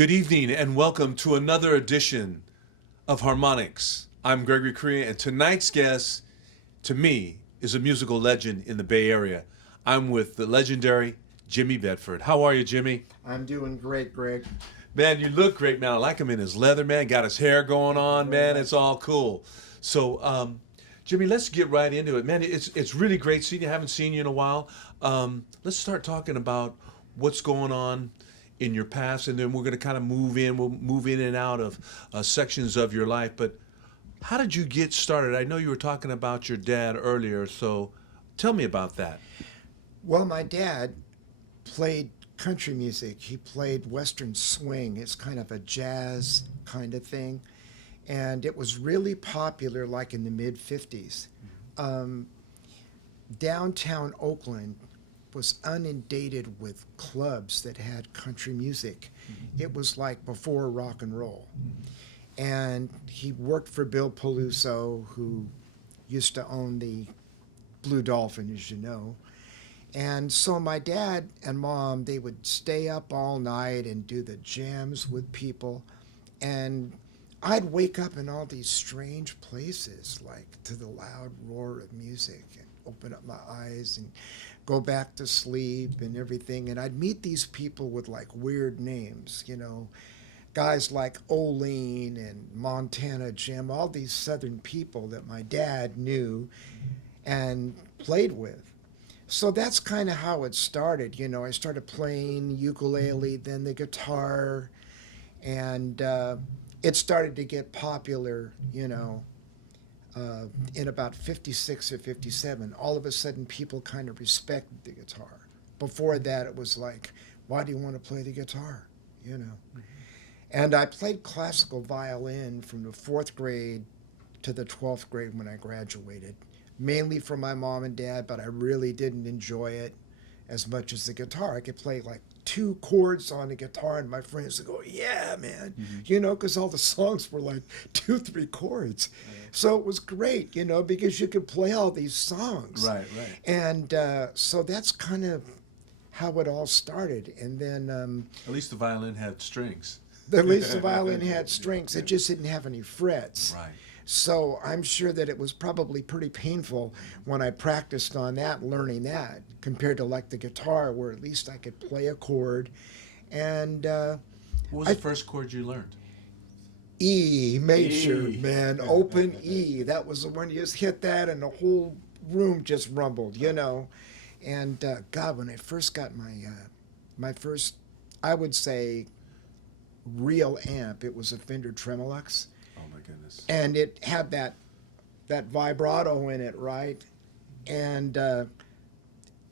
Good evening and welcome to another edition of Harmonics. I'm Gregory Correa, and tonight's guest, to me, is a musical legend in the Bay Area. I'm with the legendary Jimmy Bedford. How are you, Jimmy? I'm doing great, Greg. Man, you look great, man. I like him in his leather, man. Got his hair going on, man. It's all cool. So, Jimmy, let's get right into it, man. It's really great seeing you. I haven't seen you in a while. Let's start talking about what's going on in your past, and then we're going to kind of move in. We'll move in and out of sections of your life. But how did you get started? I know you were talking about your dad earlier, so tell me about that. Well, my dad played country music. He played Western swing. It's kind of a jazz kind of thing. And it was really popular like in the mid 50s. Downtown Oakland was inundated with clubs that had country music. It was like before rock and roll. And he worked for Bill Peluso, who used to own the Blue Dolphin, as you know. And so my dad and mom, they would stay up all night and do the jams with people. And I'd wake up in all these strange places, like to the loud roar of music, and open up my eyes and go back to sleep and everything. And I'd meet these people with like weird names, you know, guys like Olene and Montana Jim, all these Southern people that my dad knew and played with. So that's kind of how it started. You know, I started playing ukulele, then the guitar, and it started to get popular, you know, in about 56 or 57. All of a sudden, people kind of respected the guitar. Before that, it was like, why do you want to play the guitar? You know? Mm-hmm. And I played classical violin from the 4th grade to the 12th grade when I graduated, mainly for my mom and dad, but I really didn't enjoy it as much as the guitar. I could play like 2 chords on the guitar, and my friends would go, yeah, man, you know, because all the songs were like 2, 3 chords. Right. So it was great, you know, because you could play all these songs. Right, right. And so that's kind of how it all started. And then... At least the violin had strings. At least the violin had strings. It just didn't have any frets. Right. So I'm sure that it was probably pretty painful when I practiced on that, learning that, compared to like the guitar, where at least I could play a chord. And what was the first chord you learned? E major, E. man, open E. That was the one, you just hit that and the whole room just rumbled, you know. And God, when I first got my first, I would say, real amp, it was a Fender Tremolux. Oh my goodness. And it had that vibrato in it, right? And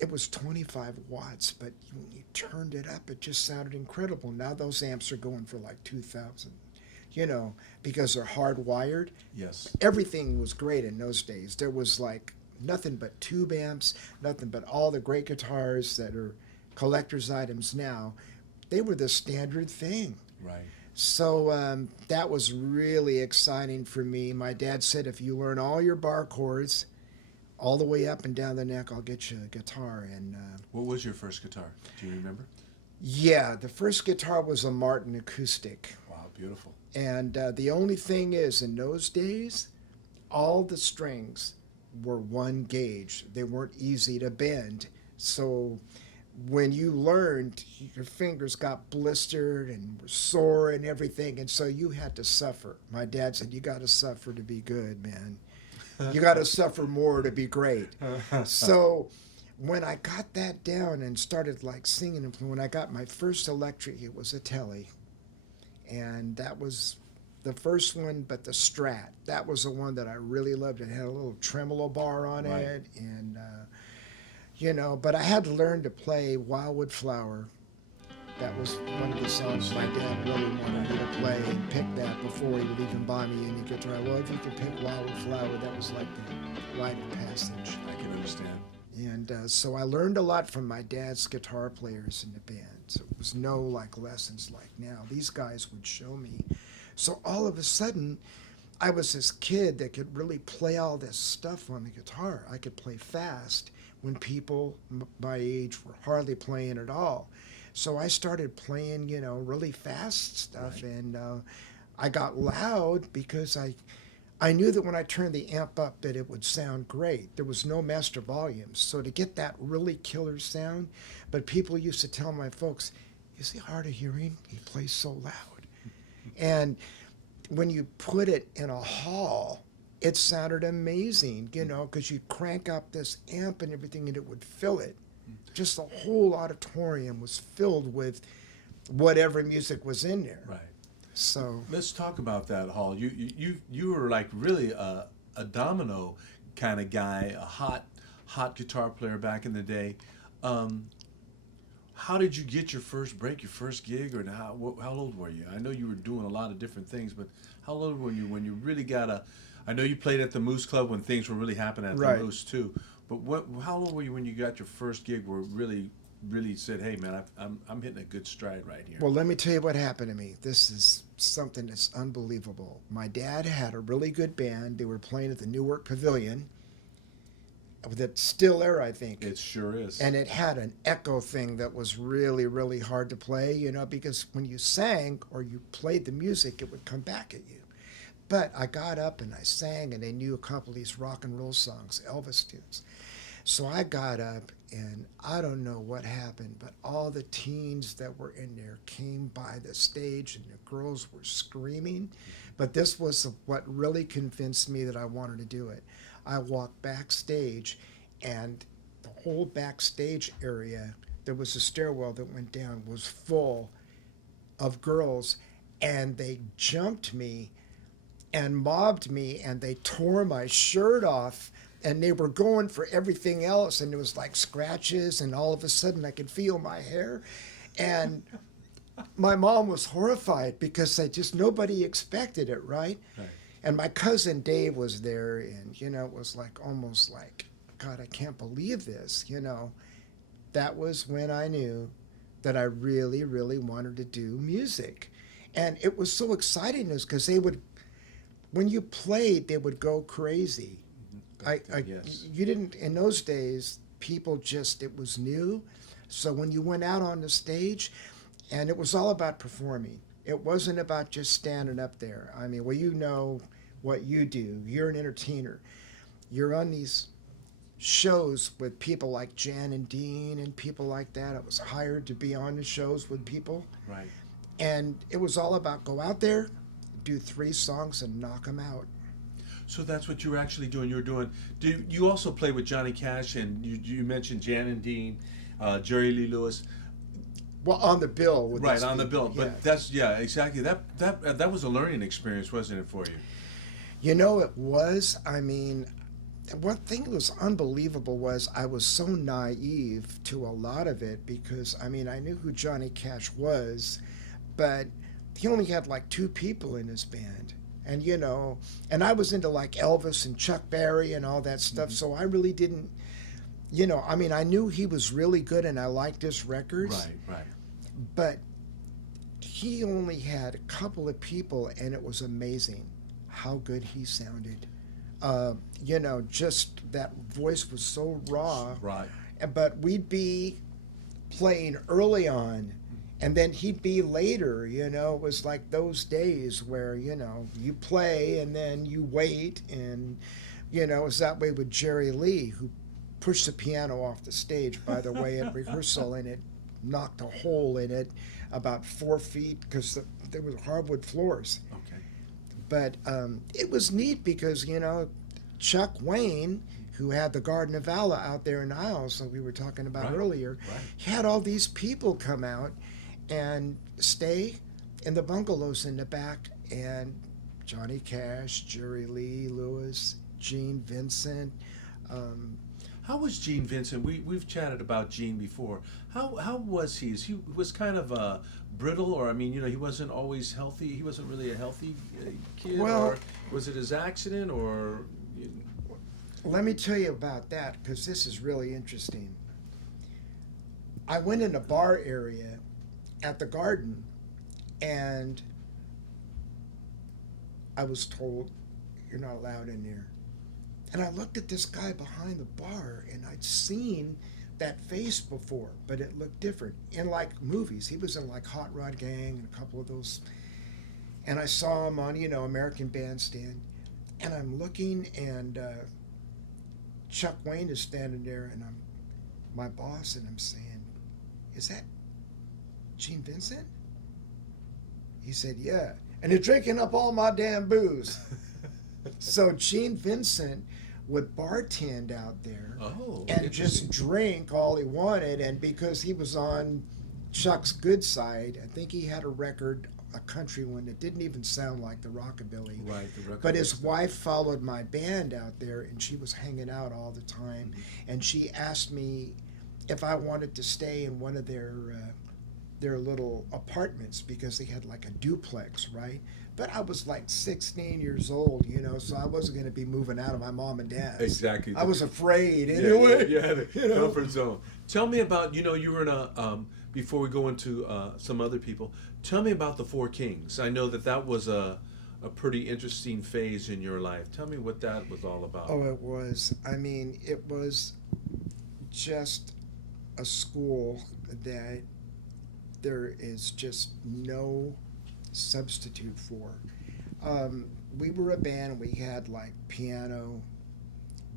it was 25 watts, but when you turned it up, it just sounded incredible. Now those amps are going for like 2,000, you know, because they're hardwired. Yes. Everything was great in those days. There was like nothing but tube amps, nothing but all the great guitars that are collector's items now. They were the standard thing. Right. So that was really exciting for me. My dad said, if you learn all your bar chords all the way up and down the neck, I'll get you a guitar. And what was your first guitar? Do you remember? Yeah, the first guitar was a Martin acoustic. Wow, beautiful. And the only thing is, in those days, all the strings were 1 gauge. They weren't easy to bend. So when you learned, your fingers got blistered and were sore and everything, and so you had to suffer. My dad said, you got to suffer to be good, man. You got to suffer more to be great. So when I got that down and started like singing, and when I got my first electric, it was a Tele, and that was the first one, but the Strat. That was the one that I really loved. It had a little tremolo bar on it, and you know, but I had to learn to play Wildwood Flower. That was one of the songs my dad really wanted me to play, and pick that before before he would even buy me any guitar. Well, if you could pick Wildflower, that was like the rite of passage. I can understand. And so I learned a lot from my dad's guitar players in the band. So it was no like lessons like now. These guys would show me. So all of a sudden, I was this kid that could really play all this stuff on the guitar. I could play fast when people my age were hardly playing at all. So I started playing, you know, really fast stuff, Right. and I got loud because I knew that when I turned the amp up that it would sound great. There was no master volumes. So to get that really killer sound, but people used to tell my folks, is he hard of hearing? He plays so loud. And when you put it in a hall, it sounded amazing, you know, because you crank up this amp and everything and it would fill it. Just the whole auditorium was filled with whatever music was in there. Right. So Let's talk about that, Hall. You were like really a domino kind of guy, a hot guitar player back in the day. How did you get your first break, your first gig, or how old were you? I know you were doing a lot of different things, but how old were you when you really got a? I know you played at the Moose Club when things were really happening at Right. the Moose too. But how old were you when you got your first gig where really said, "Hey man, I'm hitting a good stride right here"? well, let me tell you what happened to me. This is something that's unbelievable. My dad had a really good band. They were playing at the Newark Pavilion. That's still there, I think. It sure is. And it had an echo thing that was really, really hard to play, you know, because when you sang or you played the music, it would come back at you. But I got up and I sang, and they knew a couple of these rock and roll songs, Elvis tunes. So I got up, and I don't know what happened, but all the teens that were in there came by the stage, and the girls were screaming. But this was what really convinced me that I wanted to do it. I walked backstage, and the whole backstage area, there was a stairwell that went down, was full of girls, and they jumped me and mobbed me, and they tore my shirt off, and they were going for everything else, and it was like scratches, and all of a sudden I could feel my hair, and my mom was horrified because nobody expected it, right? Right. And my cousin Dave was there, and you know, it was like almost like, God, I can't believe this, you know. That was when I knew that I really, really wanted to do music. And it was so exciting because they would, when you played, they would go crazy. Yes. You didn't, in those days, people just, it was new. So when you went out on the stage, and it was all about performing. It wasn't about just standing up there. I mean, well, you know what you do. You're an entertainer. You're on these shows with people like Jan and Dean and people like that. I was hired to be on the shows with people. Right. And it was all about go out there, do 3 songs, and knock them out. So that's what you were actually doing. You were doing. You also played with Johnny Cash, and you mentioned Jan and Dean, Jerry Lee Lewis. Well, on the bill. With Right, these on the people, bill. yeah. But that's exactly. That was a learning experience, wasn't it, for you? You know, it was. I mean, one thing that was unbelievable was I was so naive to a lot of it because, I mean, I knew who Johnny Cash was, but he only had like 2 people in his band. And, you know, and I was into like Elvis and Chuck Berry and all that stuff, so I really didn't, you know, I mean, I knew he was really good and I liked his records. Right. But he only had a couple of people, and it was amazing how good he sounded. You know, just that voice was so raw. Right. But we'd be playing early on, and then he'd be later. You know, it was like those days where, you know, you play and then you wait. And, you know, it was that way with Jerry Lee, who pushed the piano off the stage, by the way, at rehearsal, and it knocked a hole in it about 4 feet because there was hardwood floors. Okay. But it was neat because, you know, Chuck Wayne, who had the Garden of Allah out there in Isles that we were talking about Right, earlier, right. he had all these people come out and stay in the bungalows in the back, and Johnny Cash, Jerry Lee Lewis, Gene Vincent. How was Gene Vincent? We've chatted about Gene before. How was he? Is he was kind of brittle, or I mean, he wasn't always healthy. He wasn't really a healthy kid, Well, or was it his accident, or? let me tell you about that because this is really interesting. I went in a bar area at the Garden, and I was told, "You're not allowed in there." And I looked at this guy behind the bar, and I'd seen that face before, but it looked different. In like movies, he was in like Hot Rod Gang and a couple of those. And I saw him on, American Bandstand. And I'm looking, and Chuck Wayne is standing there, and I'm my boss, and I'm saying, "Is that Gene Vincent?" He said, "Yeah." "And you're drinking up all my damn booze." So Gene Vincent would bartend out there Oh, and just interesting. drink all he wanted. And because he was on Chuck's good side, I think he had a record, a country one that didn't even sound like the rockabilly. Right, the record. But his wife followed my band out there, and she was hanging out all the time. And she asked me if I wanted to stay in one of their little apartments because they had like a duplex, right? But I was like 16 years old, so I wasn't going to be moving out of my mom and dad's. Exactly. I was afraid Yeah, anyway. yeah, the you know? comfort zone. Tell me about, you were in a, before we go into some other people, tell me about the Four Kings. I know that was a pretty interesting phase in your life. Tell me what that was all about. Oh, it was. I mean, it was just a school that there is just no substitute for. We were a band. We had like piano,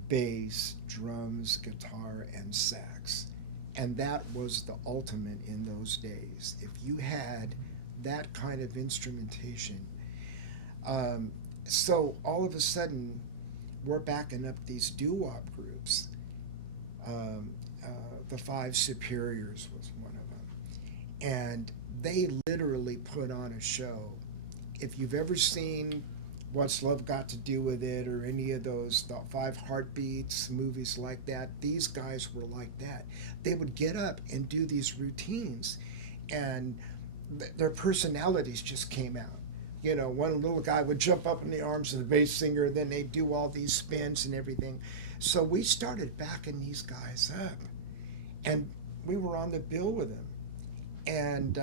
bass, drums, guitar, and sax. And that was the ultimate in those days. If you had that kind of instrumentation. So all of a sudden, we're backing up these doo-wop groups. The Five Superiors was one of them. And they literally put on a show. If you've ever seen What's Love Got to Do with It or any of those the Five Heartbeats movies like that, these guys were like that. They would get up and do these routines, and their personalities just came out. One little guy would jump up in the arms of the bass singer, and then they'd do all these spins and everything. So we started backing these guys up, and we were on the bill with them. And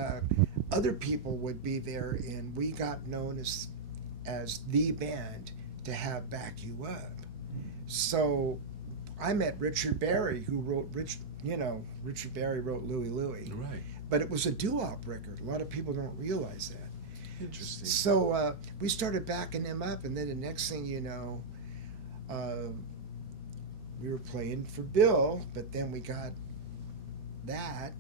other people would be there, and we got known as the band to have back you up. So I met Richard Berry, who wrote Richard Berry wrote Louie Louie. Right. But it was a doo-wop record. A lot of people don't realize that. Interesting. So we started backing them up, and then the next thing you know, we were playing for Bill, but then we got that,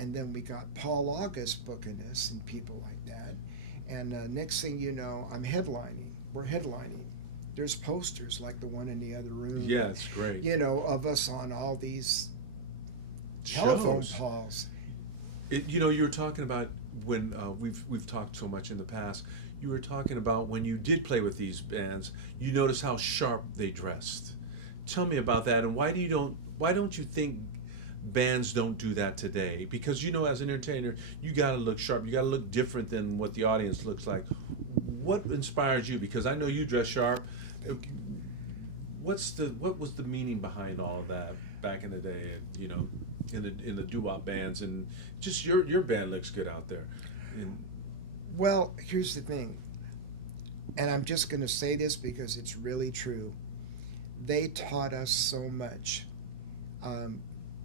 and then we got Paul August booking us and people like that. And next thing you know, I'm headlining. We're headlining. There's posters like the one in the other room. Yeah, it's great. Of us on all these telephone Shows. calls. You were talking about when we've talked so much in the past. You were talking about when you did play with these bands. You noticed how sharp they dressed. Tell me about that, and why don't you think bands don't do that today? Because as an entertainer, you got to look sharp. You got to look different than what the audience looks like. What inspires you? Because I know you dress sharp. What was the meaning behind all of that back in the day? In the doo-wop bands, and just your band looks good out there. Well, here's the thing, and I'm just going to say this because it's really true. They taught us so much.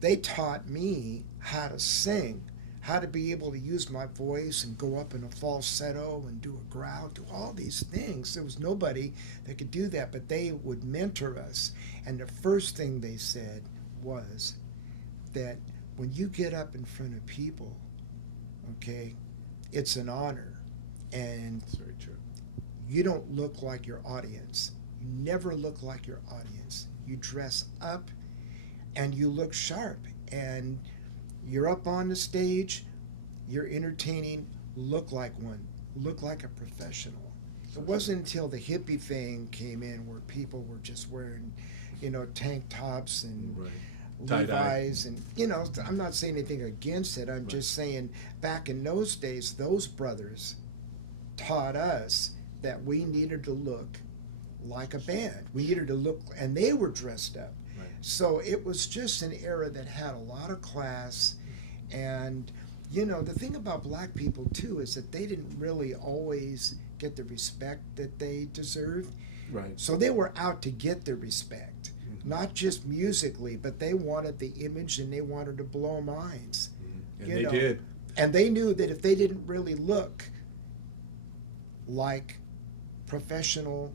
They taught me how to sing, how to be able to use my voice and go up in a falsetto and do a growl, do all these things. There was nobody that could do that, but they would mentor us. And the first thing they said was that when you get up in front of people, okay, it's an honor. And That's very true. you don't look like your audience. You never look like your audience. You dress up and you look sharp, and you're up on the stage, you're entertaining, look like one, look like a professional. It wasn't until the hippie thing came in where people were just wearing, tank tops and Right. Tie-dye. Levi's, and I'm not saying anything against it. I'm just saying back in those days, those brothers taught us that we needed to look like a band. We needed to look, and they were dressed up. Right. So it was just an era that had a lot of class. And, the thing about black people, too, is that they didn't really always get the respect that they deserved. Right. So they were out to get the respect, not just musically, but they wanted the image and they wanted to blow minds. And they did. And they knew that if they didn't really look like professional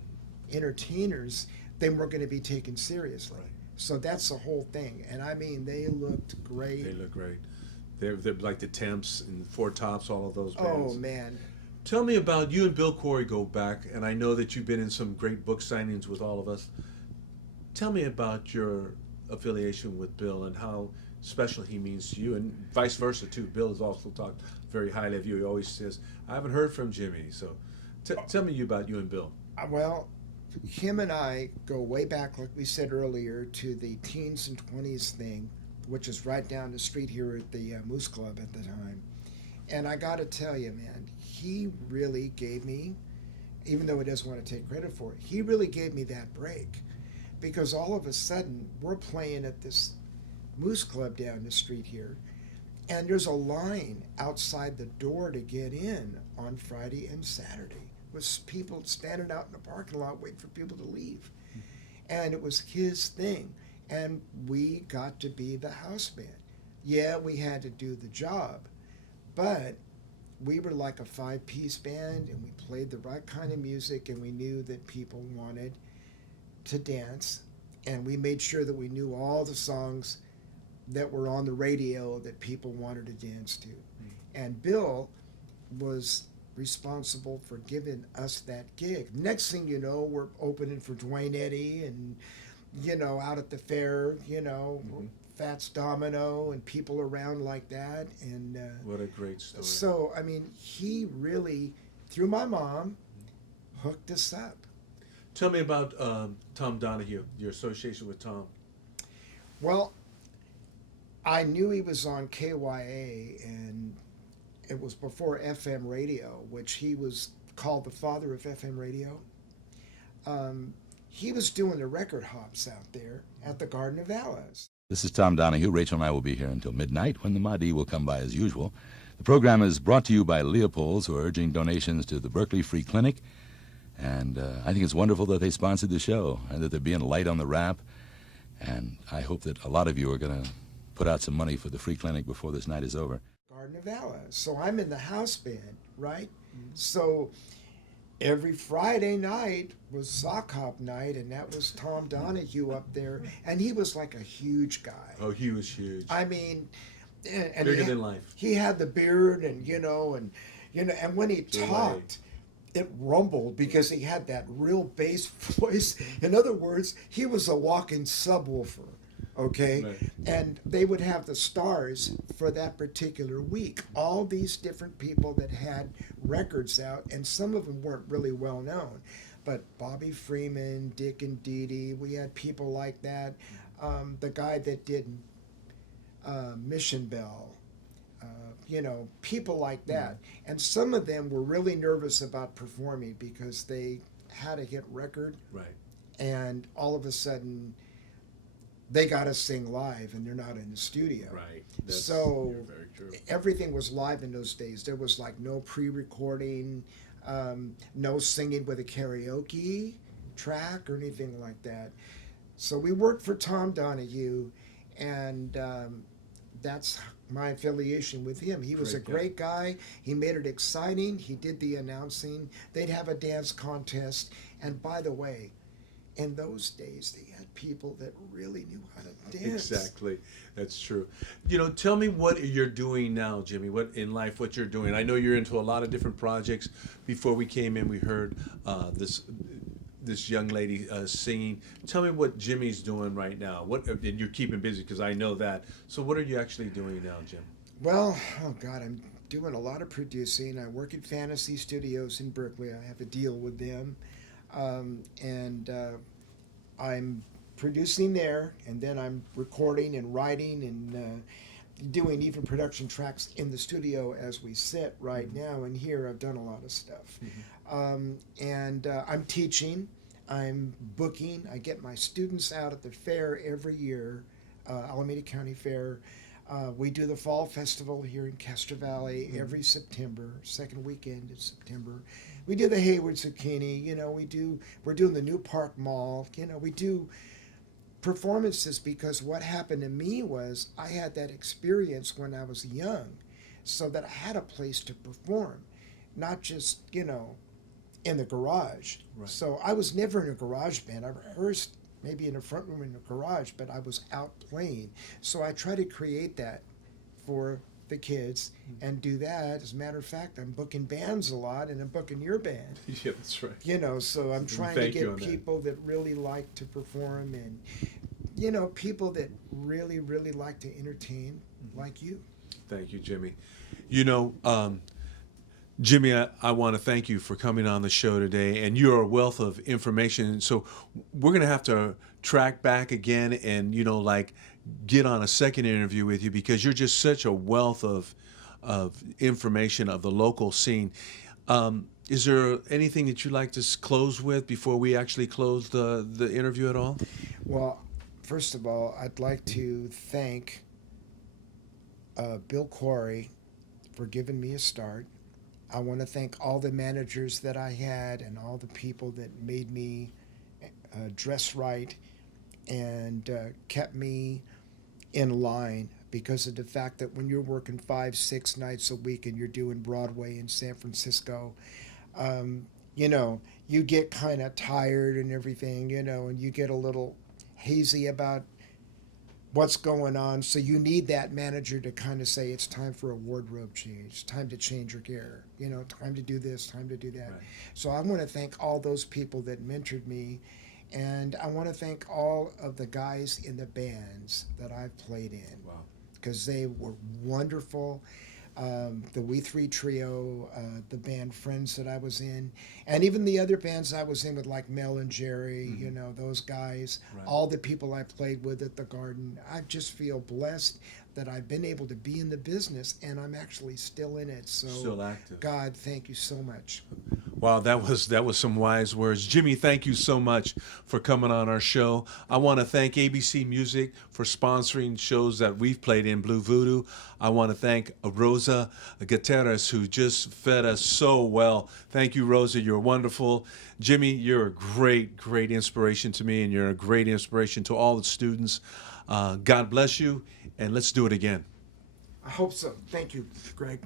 entertainers, they weren't going to be taken seriously. Right. So that's the whole thing. And I mean, they looked great. They look great. They're like the Temps and Four Tops, all of those Oh, bands. man. Tell me about you and Bill Corey go back, and I know that you've been in some great book signings with all of us. Tell me about your affiliation with Bill and how special he means to you, and vice versa too. Bill has also talked very highly of you. He always says, "I haven't heard from Jimmy." So, tell me about you and Bill. Well, him and I go way back, like we said earlier, to the teens and 20s thing, which is right down the street here at the Moose Club at the time. And I got to tell you, man, he really gave me, even though he doesn't want to take credit for it, he really gave me that break. Because all of a sudden, we're playing at this Moose Club down the street here, and there's a line outside the door to get in on Friday and Saturday, with people standing out in the parking lot waiting for people to leave. And it was his thing. And we got to be the house band. Yeah, we had to do the job, but we were like a 5-piece band, and we played the right kind of music, and we knew that people wanted to dance, and we made sure that we knew all the songs that were on the radio that people wanted to dance to. And Bill was responsible for giving us that gig. Next thing you know, we're opening for Dwayne Eddy and out at the fair, Fats Domino and people around like that. And What a great story. so, I mean, he really, through my mom, hooked us up. Tell me about Tom Donahue, your association with Tom. Well, I knew he was on KYA, and it was before FM radio, which he was called the father of FM radio. He was doing the record hops out there at the Garden of Valleys. This is Tom Donahue. Rachel and I will be here until midnight when the Mahdi will come by as usual. The program is brought to you by Leopold's, who are urging donations to the Berkeley Free Clinic. And I think it's wonderful that they sponsored the show and that they're being light on the rap. And I hope that a lot of you are going to put out some money for the free clinic before this night is over. Garden of Valleys. So I'm in the house band, right? So every Friday night was sock hop night, and that was Tom Donahue up there, and he was like a huge guy. Oh, he was huge. I mean, and Bigger than life. He had the beard, and and when he talked, it rumbled because he had that real bass voice. In other words, he was a walking subwoofer. Okay, Right. and they would have the stars for that particular week. All these different people that had records out, and some of them weren't really well known, but Bobby Freeman, Dick and Dee Dee, we had people like that. The guy that did Mission Bell, people like that. And some of them were really nervous about performing because they had a hit record, Right. and all of a sudden they got to sing live, and they're not in the studio. Right. So you're very true. everything was live in those days. There was like no pre-recording, no singing with a karaoke track or anything like that. So we worked for Tom Donahue, and that's my affiliation with him. He was a great guy. He made it exciting. He did the announcing. They'd have a dance contest. And by the way, in those days, they had people that really knew how to dance. Exactly, that's true. Tell me what you're doing now, Jimmy. What in life? What you're doing? I know you're into a lot of different projects. Before we came in, we heard this young lady singing. Tell me what Jimmy's doing right now. And you're keeping busy because I know that. So what are you actually doing now, Jim? Well, oh God, I'm doing a lot of producing. I work at Fantasy Studios in Berkeley. I have a deal with them. And I'm producing there, and then I'm recording and writing and doing even production tracks in the studio as we sit right now. And here I've done a lot of stuff. And I'm teaching, I'm booking, I get my students out at the fair every year, Alameda County Fair. We do the Fall Festival here in Castro Valley every September, second weekend in September. We do the Hayward Zucchini, you know, we're doing the New Park Mall, you know, we do performances, because what happened to me was I had that experience when I was young, so that I had a place to perform, not just, you know, in the garage. Right. So I was never in a garage band. I rehearsed maybe in a front room in a garage, but I was out playing. So I try to create that for the kids and do that. As a matter of fact, I'm booking bands a lot, and I'm booking your band. Yeah, that's right. You know, so I'm trying to Thank you get on that. people that really like to perform, and, you know, people that really, really like to entertain, like you. Thank you, Jimmy. You know, Jimmy, I want to thank you for coming on the show today, and you're a wealth of information. So we're going to have to track back again and, you know, like get on a second interview with you, because you're just such a wealth of information of the local scene. Is there anything that you'd like to close with before we actually close the interview at all? Well, first of all, I'd like to thank Bill Quarry for giving me a start. I want to thank all the managers that I had and all the people that made me dress right and kept me in line, because of the fact that when you're working 5-6 nights a week and you're doing Broadway in San Francisco, you know, you get kind of tired and everything, you know, and you get a little hazy about what's going on. So you need that manager to kind of say, it's time for a wardrobe change, time to change your gear, you know, time to do this, time to do that. Right. So I want to thank all those people that mentored me, and I want to thank all of the guys in the bands that I've played in. Wow. Because they were wonderful. The We Three Trio, the band Friends that I was in, and even the other bands I was in with, like Mel and Jerry, you know, those guys, Right. all the people I played with at the Garden. I just feel blessed that I've been able to be in the business, and I'm actually still in it. So, Still active. God, thank you so much. Wow, that was some wise words. Jimmy, thank you so much for coming on our show. I want to thank ABC Music for sponsoring shows that we've played in, Blue Voodoo. I want to thank Rosa Gutierrez, who just fed us so well. Thank you, Rosa. You're wonderful. Jimmy, you're a great, great inspiration to me, and you're a great inspiration to all the students. God bless you, and let's do it again. I hope so. Thank you, Greg.